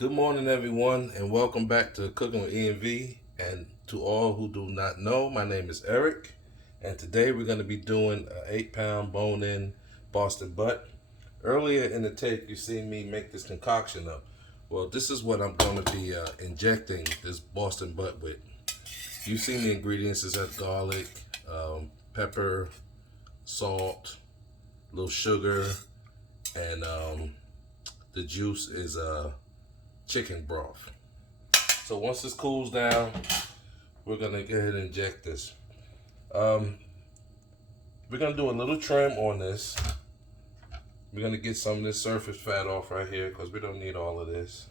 Good morning, everyone, and welcome back to Cooking with E&V. And to all who do not know, my name is Eric, and today we're going to be doing an 8-pound bone-in Boston butt. Earlier in the tape, you see me make this concoction up. Well, this is what I'm going to be injecting this Boston butt with. You've seen the ingredients. It's got garlic, pepper, salt, a little sugar, and the juice is chicken broth. So once this cools down, we're gonna go ahead and inject this. We're gonna do a little trim on this. We're gonna get some of this surface fat off right here because we don't need all of this.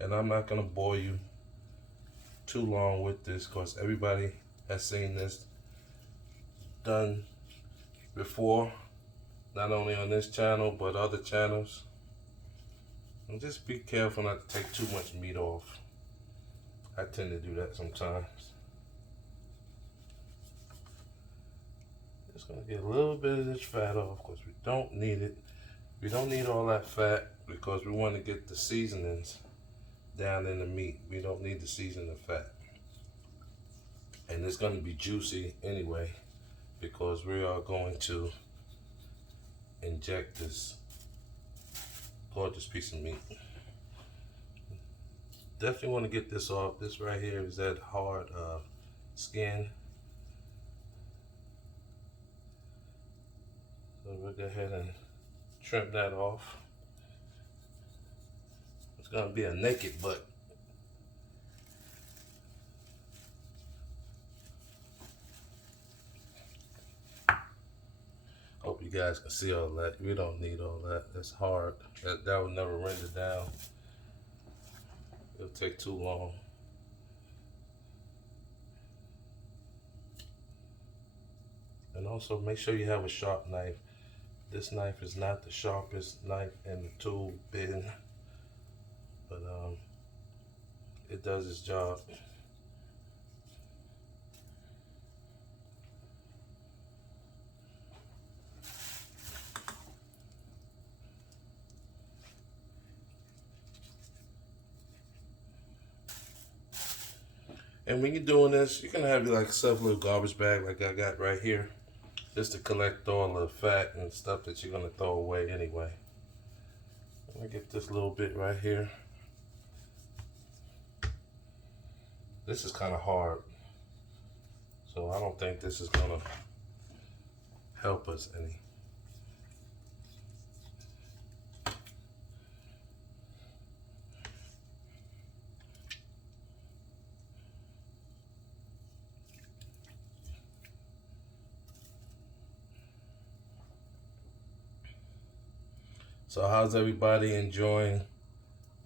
And I'm not gonna bore you too long with this because everybody has seen this done before, not only on this channel but other channels. And just be careful not to take too much meat off. I tend to do that sometimes. Just gonna get a little bit of this fat off because we don't need it. We don't need all that fat because we want to get the seasonings down in the meat. We don't need to season the fat. And it's gonna be juicy anyway because we are going to inject this gorgeous piece of meat. Definitely want to get this off. This right here is that hard skin. So we'll go ahead and trim that off. It's gonna be a naked butt. Hope you guys can see all that. We don't need all that. That's hard. That will never render down. It'll take too long. And also make sure you have a sharp knife. This knife is not the sharpest knife in the tool bin, but it does its job. And when you're doing this, you can have like a little garbage bag like I got right here, just to collect all the fat and stuff that you're gonna throw away anyway. Let me get this little bit right here. This is kind of hard, so I don't think this is gonna help us any. So how's everybody enjoying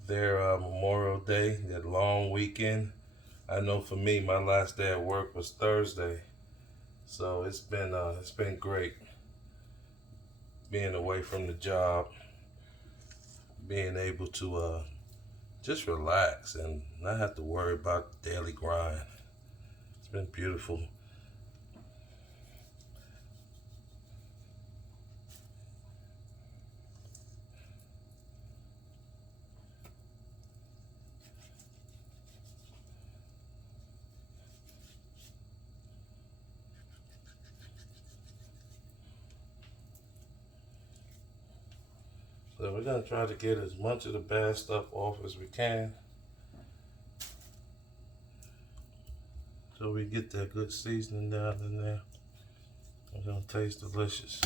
their Memorial Day, their long weekend? I know for me, my last day at work was Thursday, so it's been great being away from the job, being able to just relax and not have to worry about the daily grind. It's been beautiful. So we're gonna try to get as much of the bad stuff off as we can, so we get that good seasoning down in there. It's gonna taste delicious.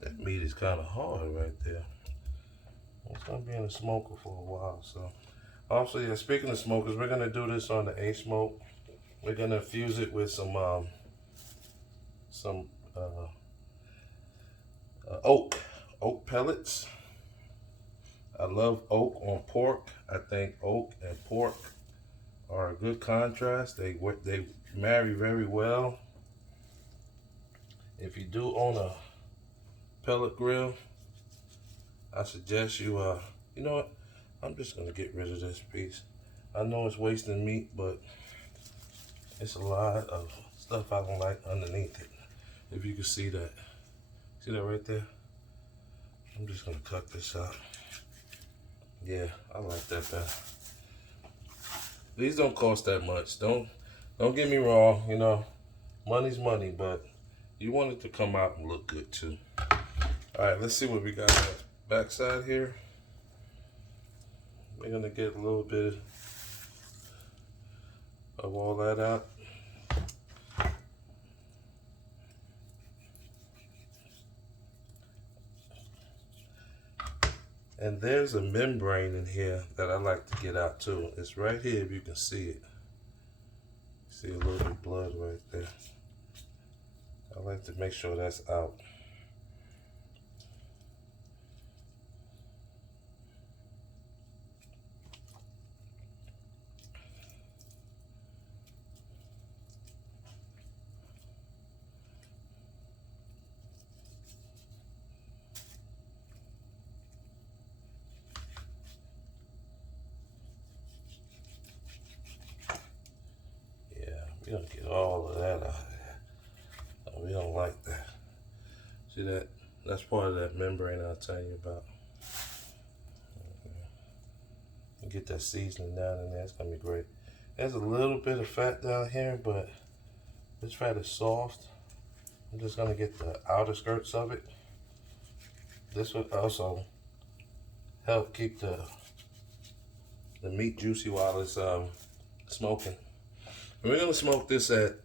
That meat is kind of hard right there. It's gonna be in the smoker for a while. So also, yeah, speaking of smokers, we're gonna do this on the A smoke. We're gonna infuse it with some oak pellets. I love oak on pork. I think oak and pork are a good contrast. They marry very well. If you do own a pellet grill, I suggest you you know what? I'm just gonna get rid of this piece. I know it's wasting meat, but It's a lot of stuff I don't like underneath it. If you can see that. See that right there? I'm just gonna cut this out. Yeah, I like that better. These don't cost that much. Don't get me wrong, you know, money's money, but you want it to come out and look good too. Alright, let's see what we got on the backside here. We're gonna get a little bit of all that out. And there's a membrane in here that I like to get out too. It's right here if you can see it. See a little bit of blood right there. I like to make sure that's out. We don't get all of that out of there. We don't like that. See that? That's part of that membrane I'll tell you about. Get that seasoning down in there. It's gonna be great. There's a little bit of fat down here, but this fat is soft. I'm just gonna get the outer skirts of it. This would also help keep the meat juicy while it's smoking. And we're gonna smoke this at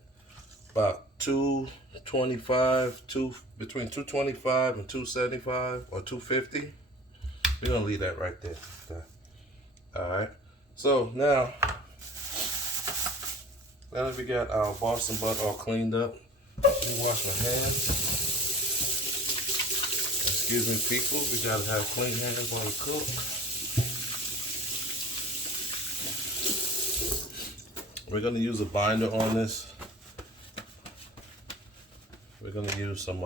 about 225, between 225 and 275 or 250. We're gonna leave that right there. All right. So now that we got our Boston butt all cleaned up, let me wash my hands. Excuse me, people. We gotta have clean hands while we cook. We're gonna use a binder on this. We're gonna use some,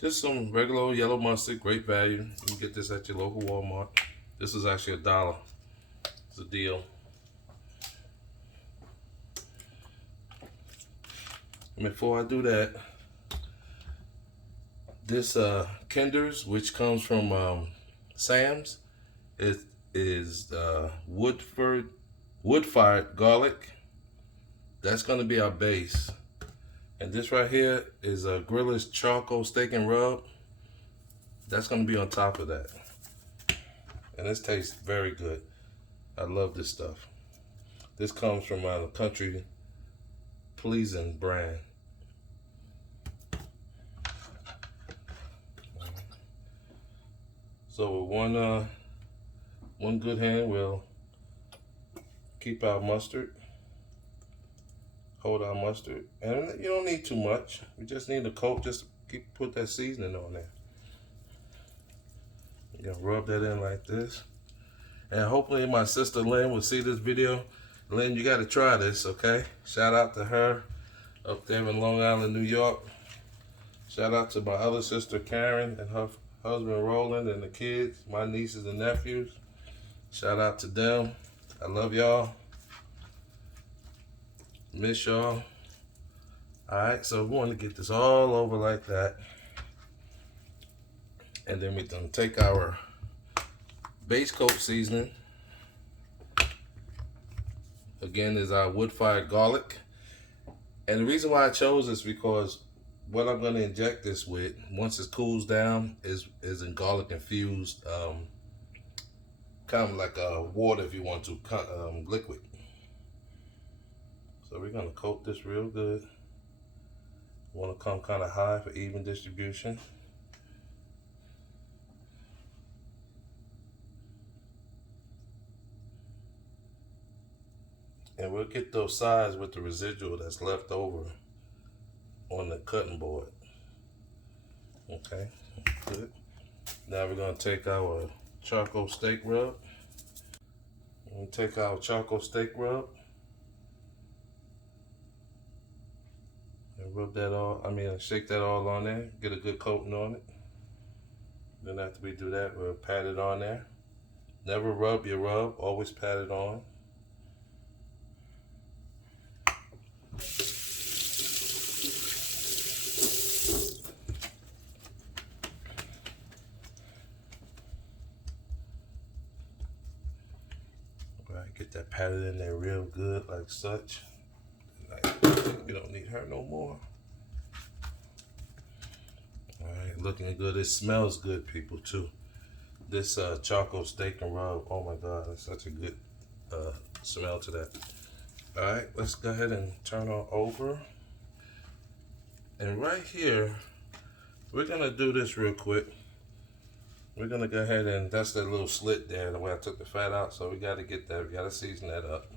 just some regular old yellow mustard, great value. You can get this at your local Walmart. This is actually $1. It's a deal. And before I do that, this Kinder's, which comes from Sam's, it is wood-fired garlic. That's gonna be our base. And this right here is a Griller's charcoal steak and rub. That's gonna be on top of that. And this tastes very good. I love this stuff. This comes from a Country Pleasing brand. So with one good hand, we'll keep our mustard. Hold our mustard, and you don't need too much. We just need a coat, just to put that seasoning on there. You're gonna rub that in like this, and hopefully my sister Lynn will see this video. Lynn, you got to try this, okay? Shout out to her up there in Long Island, New York. Shout out to my other sister Karen and her husband Roland and the kids, my nieces and nephews. Shout out to them. I love y'all. Miss y'all. Alright, so we want to get this all over like that. And then we're going to take our base coat seasoning. Again, is our wood-fired garlic. And the reason why I chose this because what I'm going to inject this with, once it cools down, is in garlic infused, kind of like water if you want to, liquid. So we're gonna coat this real good. Want to come kind of high for even distribution. And we'll get those sides with the residual that's left over on the cutting board. Okay, good. Now we're gonna take our charcoal steak rub. We'll take our charcoal steak rub. And rub that all, shake that all on there, get a good coating on it. Then after we do that, we'll pat it on there. Never rub your rub, always pat it on. Alright, get that patted in there real good like such. We don't need her no more. Alright, looking good. It smells good, people, too. This charcoal steak and rub, oh my god, that's such a good smell to that. Alright, let's go ahead and turn her over. And right here, we're gonna do this real quick. We're gonna go ahead and, that's that little slit there, the way I took the fat out, so we gotta get that, we gotta season that up.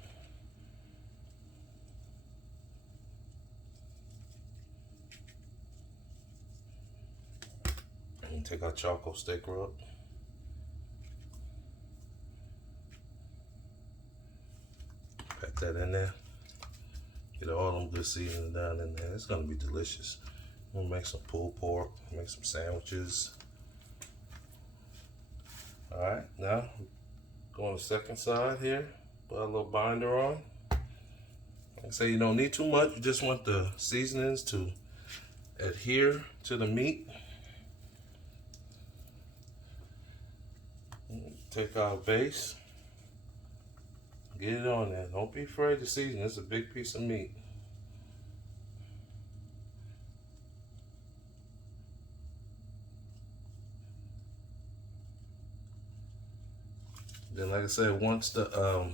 And take our charcoal steak rub. Pat that in there. Get all them good seasoning down in there. It's gonna be delicious. We'll make some pulled pork, make some sandwiches. All right, now go on the second side here. Put a little binder on. Like I say, you don't need too much. You just want the seasonings to adhere to the meat. Take our base. Get it on there. Don't be afraid to season. It's a big piece of meat. Then, like I said, once the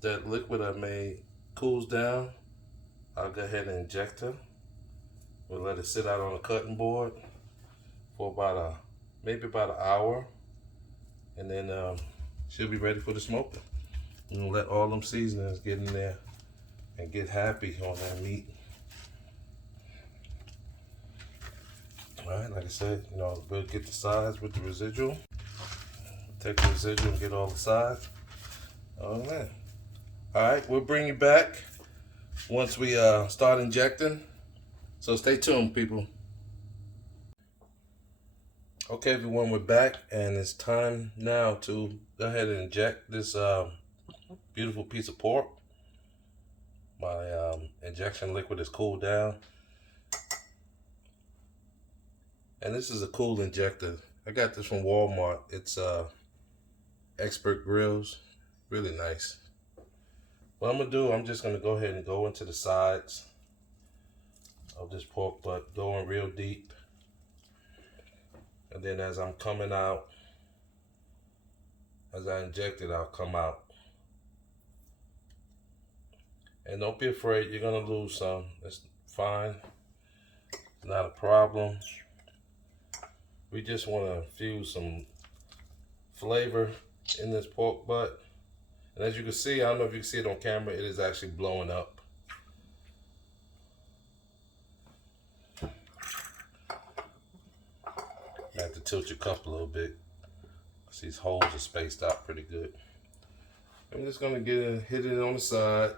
that liquid I made cools down, I'll go ahead and inject her. We'll let it sit out on a cutting board for about maybe about an hour, and then she'll be ready for the smoker. And we'll let all them seasonings get in there and get happy on that meat. All right, like I said, you know, we'll get the sides with the residual. Take the residual and get all the sides. Oh man. All right, we'll bring you back once we start injecting. So stay tuned, people. Okay, everyone, we're back, and it's time now to go ahead and inject this beautiful piece of pork. My injection liquid is cooled down. And this is a cool injector. I got this from Walmart. It's Expert Grills. Really nice. What I'm gonna do, I'm just gonna go ahead and go into the sides of this pork butt, going real deep. And then as I'm coming out, as I inject it, I'll come out. And don't be afraid, you're gonna lose some. It's fine, it's not a problem. We just wanna infuse some flavor in this pork butt. And as you can see, I don't know if you can see it on camera, it is actually blowing up. You have to tilt your cup a little bit, because these holes are spaced out pretty good. I'm just gonna hit it on the side,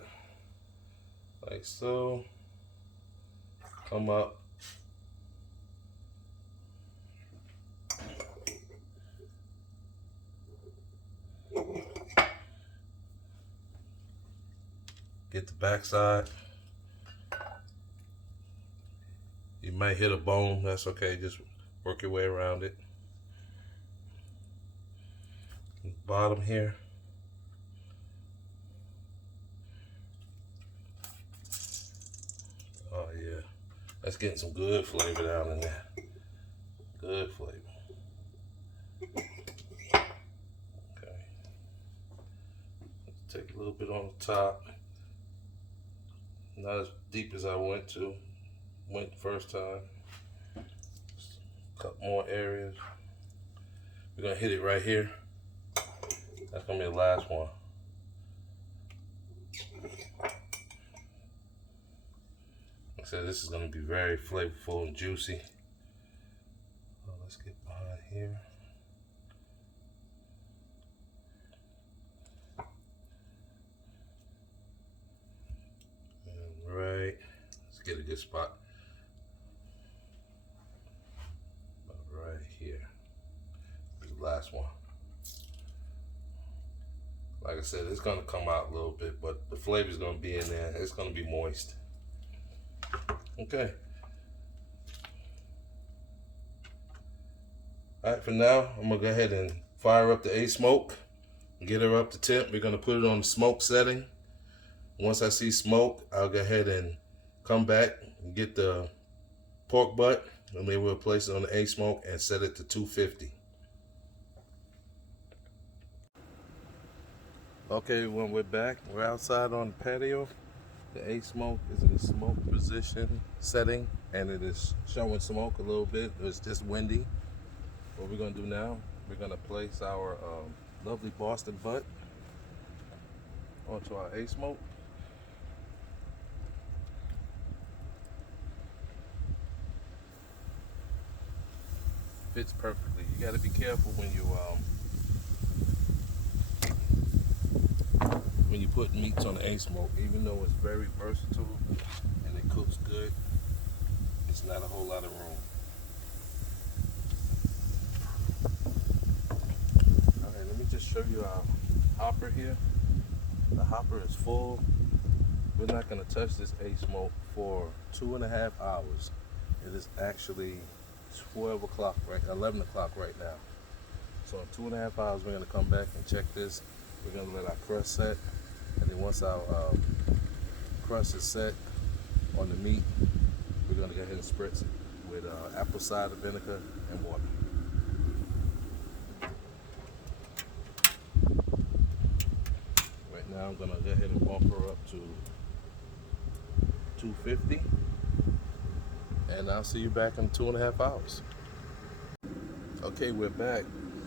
like so. Come up. Get the back side. You might hit a bone, that's okay, just work your way around it. Bottom here. Oh yeah, that's getting some good flavor down in there. Good flavor. Okay. Let's take a little bit on the top. Not as deep as I went the first time. Just a couple more areas. We're gonna hit it right here. That's gonna be the last one. Like I said, this is gonna be very flavorful and juicy. Let's get behind here. And right, let's get a good spot. Right here. This is the last one. Like I said, it's gonna come out a little bit, but the flavor's gonna be in there. It's gonna be moist. Okay. All right, for now, I'm gonna go ahead and fire up the A-smoke. Get her up to temp. We're gonna put it on the smoke setting. Once I see smoke, I'll go ahead and come back and get the pork butt, and we will place it on the A-smoke and set it to 250. Okay, when we're back, we're outside on the patio. The A-smoke is in the smoke position setting, and it is showing smoke a little bit. It's just windy. What we're gonna do now, we're gonna place our lovely Boston butt onto our A-smoke. Fits perfectly. You gotta be careful when you put meats on the A-smoke. Even though it's very versatile and it cooks good, it's not a whole lot of room. Alright, let me just show you our hopper here. The hopper is full. We're not gonna touch this A-smoke for 2.5 hours. It is actually 12 o'clock, right? 11 o'clock right now. So in 2.5 hours, we're gonna come back and check this. We're gonna let our crust set, and then once our crust is set on the meat, we're gonna go ahead and spritz it with apple cider vinegar and water. Right now, I'm gonna go ahead and bump her up to 250. And I'll see you back in 2.5 hours. Okay, we're back.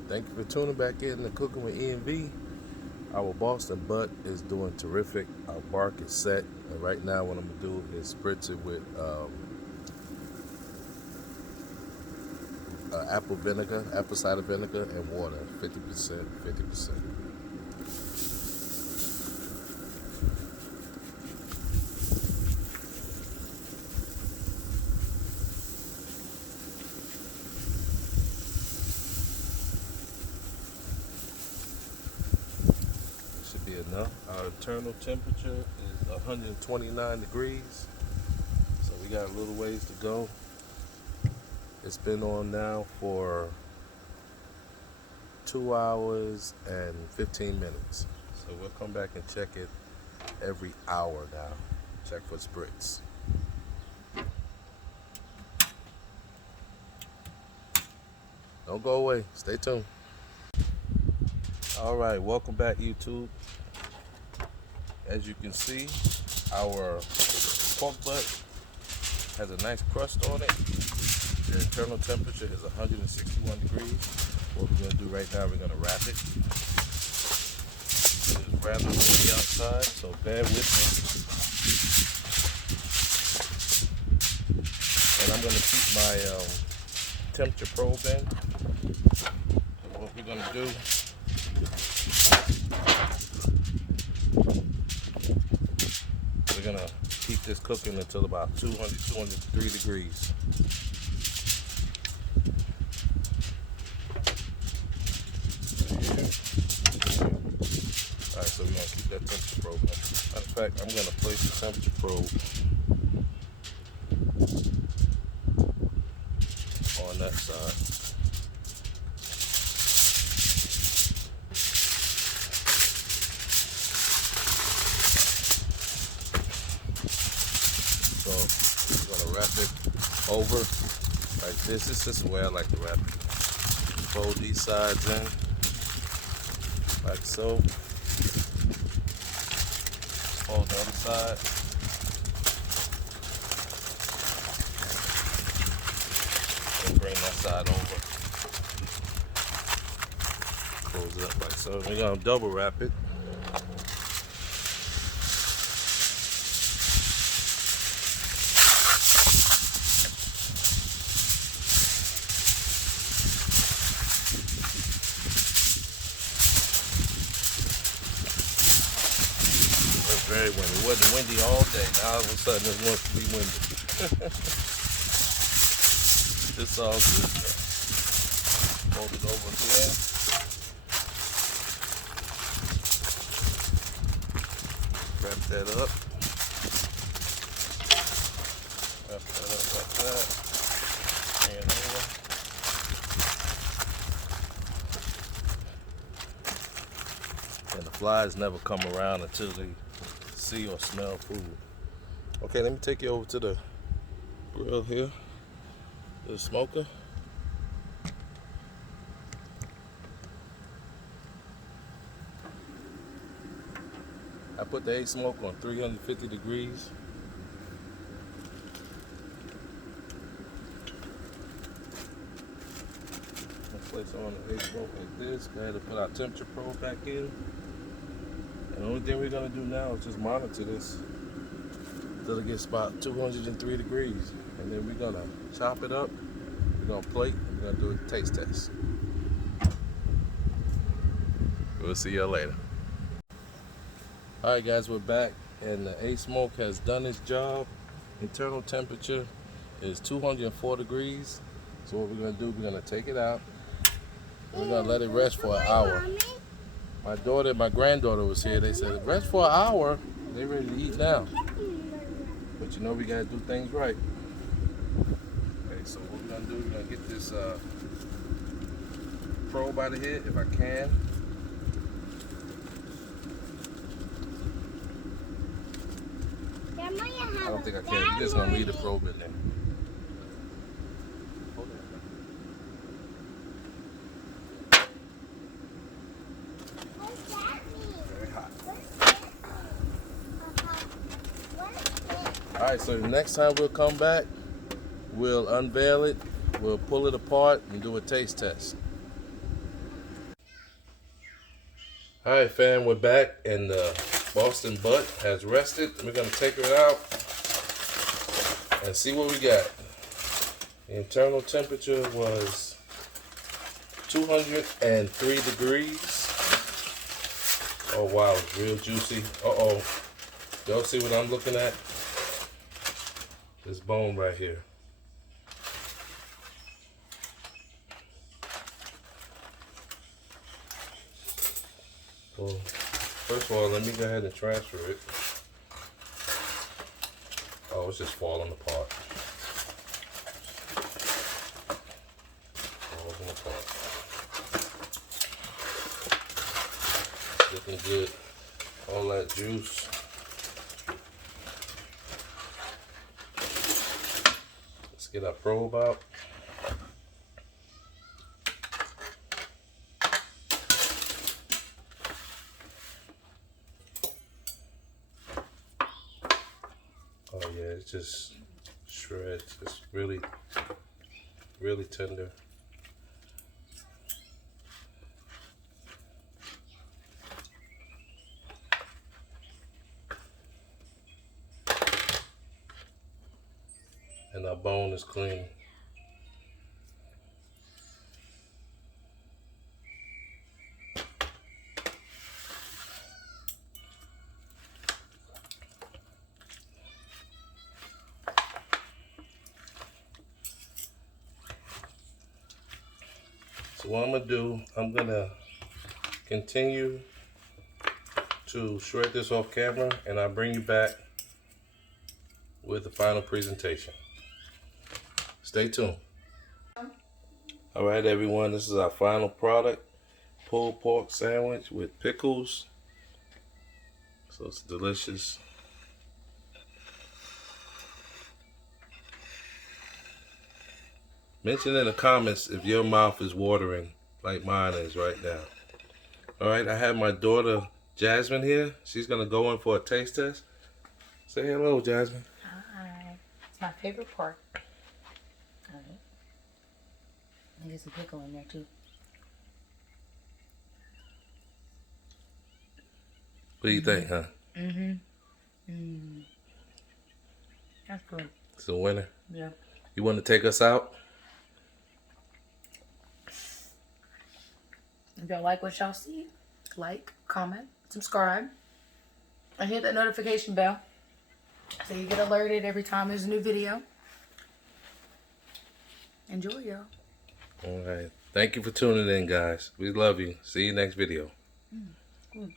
Thank you for tuning back in to Cooking with E&V. Our Boston butt is doing terrific. Our bark is set. And right now what I'm going to do is spritz it with apple cider vinegar and water. 50%, 50%. Enough. Our internal temperature is 129 degrees, so we got a little ways to go. It's been on now for 2 hours and 15 minutes, so we'll come back and check it every hour now. Check for spritz. Don't go away, stay tuned. All right, welcome back, YouTube. As you can see, our pork butt has a nice crust on it. The internal temperature is 161 degrees. What we're gonna do right now, we're gonna wrap it. It is rather windy outside, so bear with me. And I'm gonna keep my temperature probe in. So what we're gonna do, we're gonna keep this cooking until about 203 degrees. Alright, so we're gonna keep that temperature probe in. Matter of fact, I'm gonna place the temperature probe on that side. So we're gonna wrap it over like this. This is just the way I like to wrap it. Fold these sides in like so. Fold the other side. And bring that side over. Close it up like so. We're gonna double wrap it. Very windy. It wasn't windy all day. Now all of a sudden it wants to be windy. It's all good. Fold it over again. Wrap that up. Wrap that up like that. And over. flies never come around until they see or smell food. Okay, let me take you over to the grill here, the smoker. I put the egg smoke on 350 degrees. Let's place it on the egg smoke like this. Go ahead and put our temperature probe back in. And the only thing we're gonna do now is just monitor this until it gets about 203 degrees. And then we're gonna chop it up, we're gonna plate, and we're gonna do a taste test. We'll see y'all later. Alright guys, we're back and the egg smoke has done its job. Internal temperature is 204 degrees. So what we're gonna do, we're gonna take it out. And we're gonna let it rest for an hour. My daughter and my granddaughter was here. They said, rest for an hour. They ready to eat now. But you know we gotta do things right. Okay, so what we're gonna do, we're gonna get this probe out of here if I can. I don't think I can. You're just gonna leave the probe in there. Hold it. Very hot. Alright, so the next time we'll come back, we'll unveil it, we'll pull it apart and do a taste test. Alright fam, we're back and the Boston butt has rested. We're going to take her out and see what we got. The internal temperature was 203 degrees. Oh wow, it's real juicy. Uh-oh. Y'all see what I'm looking at? This bone right here. Well, first of all, let me go ahead and transfer it. Oh, it's just falling apart. Falling apart. Looking good. All that juice. Let's get our probe out. Oh yeah, it's just shreds. It's really, really tender. And our bone is clean. So what I'm gonna do, I'm gonna continue to shred this off camera and I'll bring you back with the final presentation. Stay tuned. All right, everyone, this is our final product, pulled pork sandwich with pickles. So it's delicious. Mention in the comments if your mouth is watering like mine is right now. All right, I have my daughter Jasmine here. She's gonna go in for a taste test. Say hello, Jasmine. Hi. It's my favorite part. All right. And there's a pickle in there too. What do you think, huh? That's good. It's a winner. Yeah. You want to take us out? If y'all like what y'all see, like, comment, subscribe, and hit that notification bell so you get alerted every time there's a new video. Enjoy, y'all. All right. Thank you for tuning in, guys. We love you. See you next video. Good.